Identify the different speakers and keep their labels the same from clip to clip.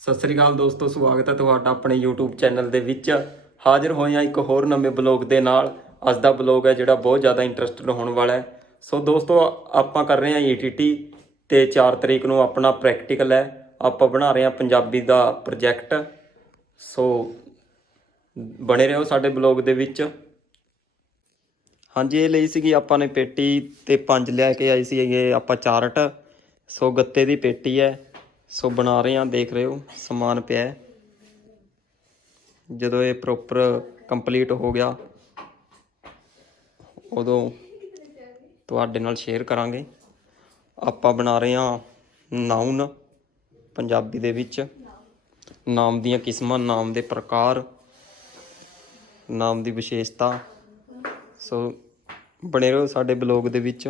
Speaker 1: ਸਤਿ ਸ੍ਰੀ ਅਕਾਲ ਦੋਸਤੋ, ਸਵਾਗਤ ਹੈ ਤੁਹਾਡਾ ਆਪਣੇ YouTube ਚੈਨਲ ਦੇ ਵਿੱਚ। ਹਾਜ਼ਰ ਹੋਏ ਹਾਂ ਇੱਕ ਹੋਰ ਨਵੇਂ ਬਲੌਗ ਦੇ ਨਾਲ। ਅੱਜ ਦਾ ਬਲੌਗ ਹੈ ਜਿਹੜਾ ਬਹੁਤ ਜ਼ਿਆਦਾ ਇੰਟਰਸਟਡ ਹੋਣ ਵਾਲਾ ਹੈ। ਸੋ ਦੋਸਤੋ, ਆਪਾਂ ਕਰ ਰਹੇ ਹਾਂ ETT ਤੇ 4 ਤਰੀਕ ਨੂੰ ਆਪਣਾ ਪ੍ਰੈਕਟੀਕਲ ਹੈ। ਆਪਾਂ ਬਣਾ ਰਹੇ ਹਾਂ ਪੰਜਾਬੀ ਦਾ ਪ੍ਰੋਜੈਕਟ ਸੋ ਬਣੇ ਰਹੋ ਸਾਡੇ ਬਲੌਗ ਦੇ ਵਿੱਚ। ਹਾਂਜੀ, ਇਹ ਲਈ ਸੀਗੀ ਆਪਾਂ ਨੇ ਪੇਟੀ ਤੇ ਪੰਜ ਲਿਆ ਕੇ ਆਈ ਸੀ, ਇਹ ਆਪਾਂ ਚਾਰਟ। ਸੋ ਗੱਤੇ ਦੀ ਪੇਟੀ ਹੈ। ਸੋ ਬਣਾ ਰਹੇ ਹਾਂ, ਦੇਖ ਰਹੇ ਹੋ, ਸਮਾਨ ਪਿਆ ਜਦੋਂ ਇਹ ਪ੍ਰੋਪਰ ਕੰਪਲੀਟ ਹੋ ਗਿਆ, ਉਦੋਂ ਤੁਹਾਡੇ ਨਾਲ ਸ਼ੇਅਰ ਕਰਾਂਗੇ। ਆਪਾਂ ਬਣਾ ਰਹੇ ਹਾਂ ਨਾਉਨ ਪੰਜਾਬੀ ਦੇ ਵਿੱਚ। ਨਾਮ ਦੀਆਂ ਕਿਸਮਾਂ, ਨਾਮ ਦੇ ਪ੍ਰਕਾਰ, ਨਾਮ ਦੀ ਵਿਸ਼ੇਸ਼ਤਾ। ਸੋ ਬਣੇ ਰਹੋ ਸਾਡੇ ਬਲੌਗ ਦੇ ਵਿੱਚ।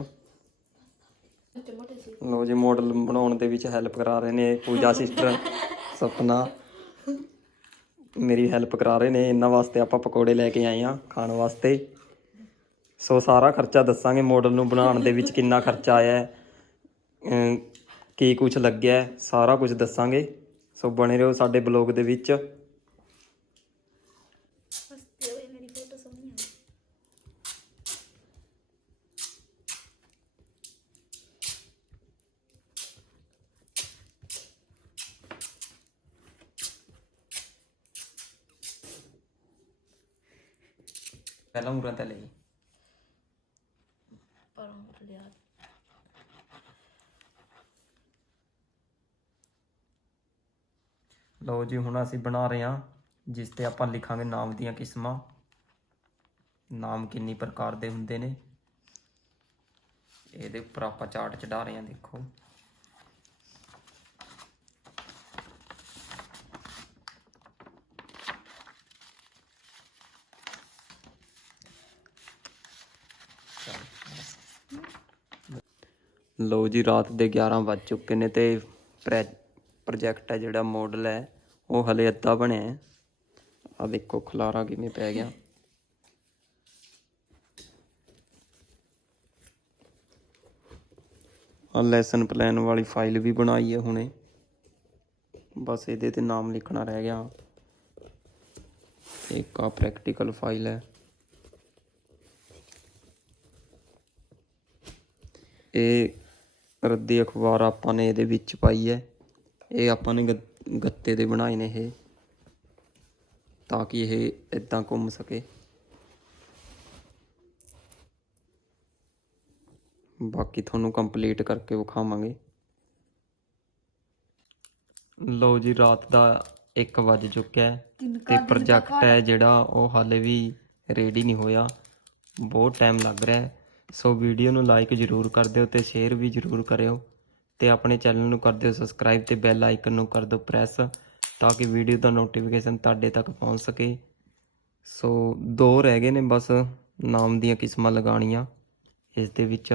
Speaker 1: ਲੋ ਜੀ ਮਾਡਲ ਬਣਾਉਣ ਦੇ ਵਿੱਚ ਹੈਲਪ ਕਰਾ ਰਹੇ ਨੇ ਪੂਜਾ ਸਿਸਟਰ ਸਪਨਾ। ਮੇਰੀ ਹੈਲਪ ਕਰਾ ਰਹੇ ਨੇ, ਇਹਨਾਂ ਵਾਸਤੇ ਆਪਾਂ ਪਕੌੜੇ ਲੈ ਕੇ ਆਏ ਆ ਖਾਣ ਵਾਸਤੇ। ਸੋ ਸਾਰਾ ਖਰਚਾ ਦੱਸਾਂਗੇ ਮਾਡਲ ਨੂੰ ਬਣਾਉਣ ਦੇ ਵਿੱਚ ਕਿੰਨਾ ਖਰਚਾ ਆਇਆ ਕੀ ਕੁਝ ਲੱਗਿਆ ਸਾਰਾ ਕੁਝ ਦੱਸਾਂਗੇ। ਸੋ ਬਣੇ ਰਹੋ ਸਾਡੇ ਬਲੌਗ ਦੇ ਵਿੱਚ
Speaker 2: ਹੱਸਦੇ ਹੋਏ ਮੇਰੀ ਫੋਟੋ ਸੋਹਣੀ ਆ
Speaker 1: ਪਹਿਲਾਂ ਉਰਾਂ ਤਾਂ ਲਈ।
Speaker 2: ਪਰ ਉਹ ਲਿਆ।
Speaker 1: ਲਓ ਜੀ ਹੁਣ ਅਸੀਂ ਬਣਾ ਰਹੇ ਹਾਂ ਜਿਸ ਤੇ ਆਪਾਂ ਲਿਖਾਂਗੇ ਨਾਮ ਦੀਆਂ ਕਿਸਮਾਂ। ਨਾਮ ਕਿੰਨੀ ਪ੍ਰਕਾਰ ਦੇ ਹੁੰਦੇ ਨੇ। ਇਹਦੇ ਉੱਪਰ ਆਪਾਂ ਚਾਰਟ ਚੜਾ ਰਹੇ ਹਾਂ ਦੇਖੋ। ਲਓ ਜੀ, ਰਾਤ ਦੇ 11 ਵੱਜ ਚੁੱਕੇ ਨੇ ਤੇ ਪ੍ਰੈ- ਪ੍ਰੋਜੈਕਟ ਹੈ ਜਿਹੜਾ ਮਾਡਲ ਹੈ, ਉਹ ਹਲੇ ਅੱਧਾ ਬਣਿਆ ਹੈ। ਆ ਦੇਖੋ, ਖਲਾਰਾ ਕਿਵੇਂ ਪੈ ਗਿਆ। ਆ ਲੈਸਨ ਪਲਾਨ ਵਾਲੀ ਫਾਈਲ ਵੀ ਬਣਾਈ ਹੈ ਹੁਣੇ। ਬਸ ਇਹਦੇ ਤੇ ਨਾਮ ਲਿਖਣਾ ਰਹਿ ਗਿਆ। ਇੱਕ ਆ ਪ੍ਰੈਕਟੀਕਲ ਫਾਈਲ ਹੈ। ਇਹ ਰੱਦੀ ਅਖਬਾਰ ਆਪਾਂ ਨੇ ਇਹਦੇ ਵਿੱਚ ਪਾਈ ਹੈ। ਇਹ ਆਪਾਂ ਨੇ ਗੱਤ- ਦੇ ਬਣਾਏ ਨੇ ਇਹ ਤਾਂ ਕਿ ਇਹ ਇਦਾਂ ਘੁੰਮ ਸਕੇ। ਬਾਕੀ ਤੁਹਾਨੂੰ ਕੰਪਲੀਟ ਕਰਕੇ ਵਿਖਾਵਾਂਗੇ। ਲਓ ਜੀ ਰਾਤ ਦਾ 1 ਵੱਜ ਚੁੱਕਿਆ ਹੈ ਤੇ ਪ੍ਰੋਜੈਕਟ ਹੈ ਜਿਹੜਾ ਉਹ ਹਾਲੇ ਵੀ ਰੈਡੀ ਨਹੀਂ ਹੋਇਆ। ਬਹੁਤ ਟਾਈਮ ਲੱਗ ਰਿਹਾ ਹੈ। ਸੋ ਵੀਡੀਓ ਨੂੰ ਲਾਈਕ ਜ਼ਰੂਰ ਕਰ ਦਿਓ ਤੇ ਸ਼ੇਅਰ ਵੀ ਜ਼ਰੂਰ ਕਰਿਓ ਤੇ ਆਪਣੇ ਚੈਨਲ ਨੂੰ ਕਰ ਦਿਓ ਸਬਸਕ੍ਰਾਈਬ ਤੇ ਬੈਲ ਆਈਕਨ ਨੂੰ ਕਰ ਦਿਓ ਪ੍ਰੈਸ ਤਾਂ ਕਿ ਵੀਡੀਓ ਦਾ ਨੋਟੀਫਿਕੇਸ਼ਨ ਤੁਹਾਡੇ ਤੱਕ ਪਹੁੰਚ ਸਕੇ। ਸੋ ਦੋ ਰਹਿ ਗਏ ਨੇ ਬਸ ਨਾਮ ਦੀਆਂ ਕਿਸਮਾਂ ਲਗਾਉਣੀਆਂ ਇਸ ਦੇ ਵਿੱਚ।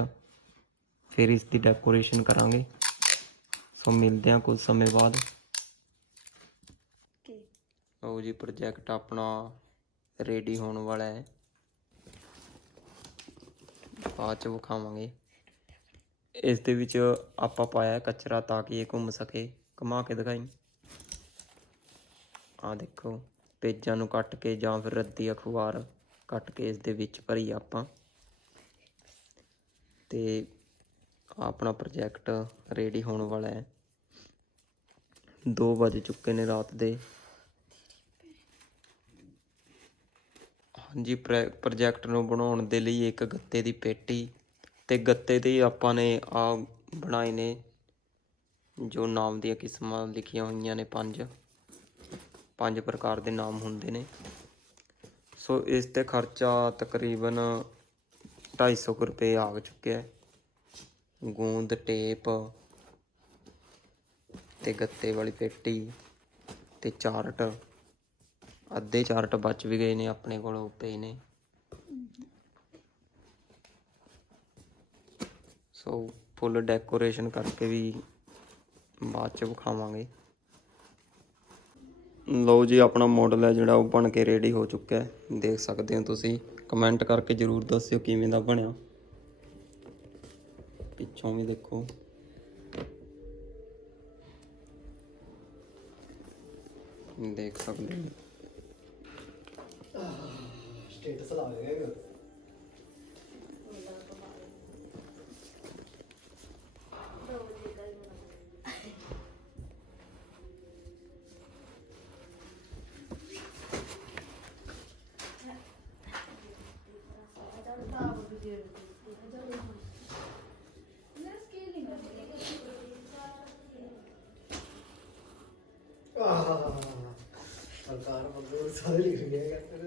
Speaker 1: ਫਿਰ ਇਸ ਦੀ ਡੈਕੋਰੇਸ਼ਨ ਕਰਾਂਗੇ। ਸੋ ਮਿਲਦੇ ਹਾਂ ਕੁਝ ਸਮੇਂ ਬਾਅਦ।
Speaker 2: ਕੀ
Speaker 1: ਲਓ ਜੀ ਪ੍ਰੋਜੈਕਟ ਆਪਣਾ ਰੈਡੀ ਹੋਣ ਵਾਲਾ ਹੈ। ਬਾਅਦ ਚ ਵਿਖਾਵਾਂਗੇ। ਇਸ ਦੇ ਵਿੱਚ ਆਪਾਂ ਪਾਇਆ ਕਚਰਾ ਤਾਂ ਕਿ ਇਹ ਘੁੰਮ ਸਕੇ। ਘੁਮਾ ਕੇ ਦਿਖਾਈ। ਆ ਦੇਖੋ, ਪੇਜਾਂ ਨੂੰ ਕੱਟ ਕੇ ਜਾਂ ਫਿਰ ਰੱਦੀ ਅਖਬਾਰ ਕੱਟ ਕੇ ਇਸ ਦੇ ਵਿੱਚ ਭਰੀ ਆਪਾਂ। ਤੇ ਆਪਣਾ ਪ੍ਰੋਜੈਕਟ ਰੈਡੀ ਹੋਣ ਵਾਲਾ ਹੈ। 2 ਵਜ ਚੁੱਕੇ ਨੇ ਰਾਤ ਦੇ। ਹਾਂਜੀ, ਪ੍ਰੈ- ਪ੍ਰੋਜੈਕਟ ਨੂੰ ਬਣਾਉਣ ਦੇ ਲਈ ਇੱਕ ਗੱਤੇ ਦੀ ਪੇਟੀ ਤੇ ਗੱਤੇ ਦੇ ਆਪਾਂ ਨੇ ਆ ਬਣਾਏ ਨੇ, ਜੋ ਨਾਮ ਦੀਆਂ ਕਿਸਮਾਂ ਲਿਖੀਆਂ ਹੋਈਆਂ ਨੇ ਪੰਜ। ਪੰਜ ਪ੍ਰਕਾਰ ਦੇ ਨਾਮ ਹੁੰਦੇ ਨੇ। ਸੋ ਇਸ ਤੇ ਖਰਚਾ ਤਕਰੀਬਨ 250 ਕੁ ਰੁਪਏ ਆ ਚੁੱਕਿਆ ਹੈ। ਗੂੰਦ, ਟੇਪ ਤੇ ਗੱਤੇ ਵਾਲੀ ਪੇਟੀ ਤੇ ਚਾਰਟ। ਅੱਧੇ ਚਾਰਟ ਬਚ ਵੀ ਗਏ ਨੇ ਆਪਣੇ ਕੋਲ ਉਹ ਪਏ ਨੇ। ਸੋ ਫੁੱਲ ਡੈਕੋਰੇਸ਼ਨ ਕਰਕੇ ਵੀ ਬਾਅਦ ਚ ਵਿਖਾਵਾਂਗੇ। ਲਓ ਜੀ, ਆਪਣਾ ਮਾਡਲ ਹੈ ਜਿਹੜਾ, ਉਹ ਬਣ ਕੇ ਰੈਡੀ ਹੋ ਚੁੱਕਾ ਹੈ। ਦੇਖ ਸਕਦੇ ਹੋ ਤੁਸੀਂ। ਕਮੈਂਟ ਕਰਕੇ ਜਰੂਰ ਦੱਸਿਓ ਕਿਵੇਂ ਦਾ ਬਣਿਆ। ਪਿੱਛੋਂ ਵੀ ਦੇਖੋ। ਦੇਖ ਸਕਦੇ ਹੋ।
Speaker 3: ਸਟੇਟਸ ਲਾ ਗਿਆ ਆਹ ਸਰਕਾਰ ਮਜ਼ਦੂਰ ਸਾਰੇ ਲਿਖ ਗਿਆ ਆਹ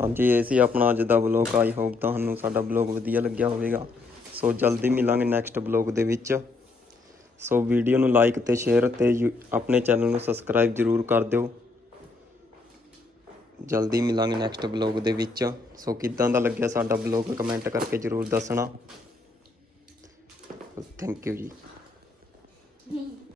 Speaker 3: ਹਾਂਜੀ।
Speaker 1: ਦੋ ਇਹ ਸੀ ਆਪਣਾ ਅੱਜ ਦਾ ਵਲੌਗ ਆਈ ਹੋਪ ਤੁਹਾਨੂੰ ਸਾਡਾ ਵਲੌਗ ਵਧੀਆ ਲੱਗਿਆ ਹੋਵੇਗਾ। ਸੋ ਜਲਦੀ ਮਿਲਾਂਗੇ ਨੈਕਸਟ ਵਲੌਗ ਦੇ ਵਿੱਚ। ਸੋ ਵੀਡੀਓ ਨੂੰ ਲਾਈਕ ਤੇ ਸ਼ੇਅਰ ਤੇ ਯੂ- ਆਪਣੇ ਚੈਨਲ ਨੂੰ ਸਬਸਕ੍ਰਾਈਬ ਜਰੂਰ ਕਰ ਦਿਓ। ਜਲਦੀ ਮਿਲਾਂਗੇ ਨੈਕਸਟ ਵਲੌਗ ਦੇ ਵਿੱਚ। ਸੋ ਕਿੱਦਾਂ ਦਾ ਲੱਗਿਆ ਸਾਡਾ ਵਲੌਗ ਕਮੈਂਟ ਕਰਕੇ ਜਰੂਰ ਦੱਸਣਾ। ਥੈਂਕ ਯੂ ਜੀ।